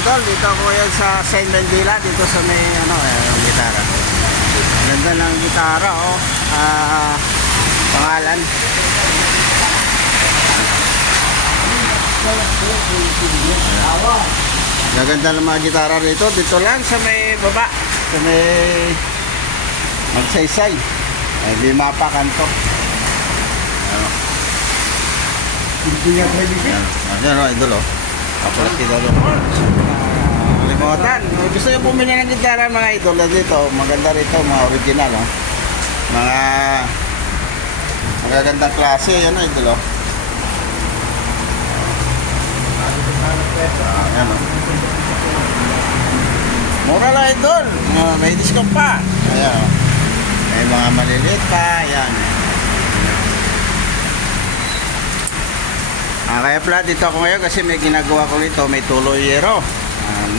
idol, dito ako ngayon sa Saint Mendila, dito sa may yung gitara. Ganda ng gitara, oh. Pangalan. Gaganda ng mga gitara rito. Dito lang sa may baba, sa may Magsaysay. Ay, Lima pa kanto. Ayan o, idol o. Kapalas kita doon. Kalimutan. Gusto nyo pumili ng gitara mga idol dito. Maganda rito, mga original o. Mga magagandang klase. Ayan o, idol o. Ayan o. Mura lang idol. May discount pa. Ayan o. May mga maliliit pa. Ayan. Kaya pala dito ako ngayon kasi may ginagawa ko rito, may tuloy yero.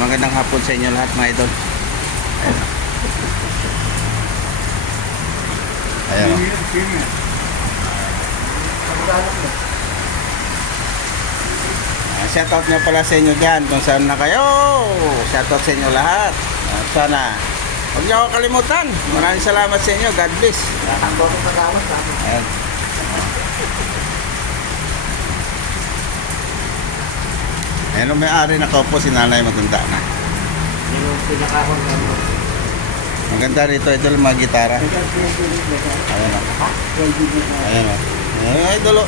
Magandang hapon sa inyo lahat mga idol. Ayan. Shoutout nyo pala sa inyo dyan kung saan na kayo. Shoutout sa inyo lahat. At sana huwag nyo ako kalimutan. Maraming salamat sa inyo. God bless. Ayan. Ayan ang may-ari na kaupo, si nanay maganda na. Yung pinakahon mo. Maganda rito, idol, mga gitara. Ayan o. Ayan o. Ayan, idol o.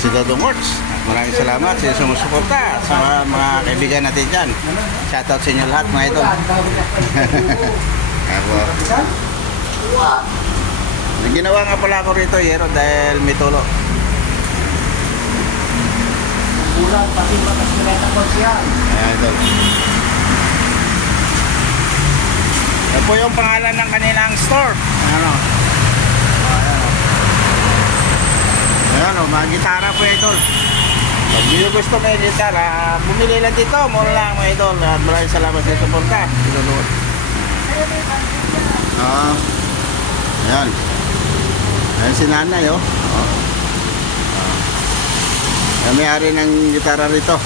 Si Dodong Works. Maraming salamat sa sumusuporta sa mga kaibigan natin dyan. Shoutout sa inyo lahat, mga idol. Ginawa nga pala ako rito, yero, dahil may tulo. Bulan, pati matas ko siya. Ayan, idol. Yan po yung pangalan ng kanilang store. Ano? Ayan o, mga gitara po, idol. Pag nyo gusto may gitara, bumili lang dito. Muna lang, mga idol. At maraming salamat sa suporta. Ayan. Ayan si nanay, oh. Ayan, may-ari ng gitara rito.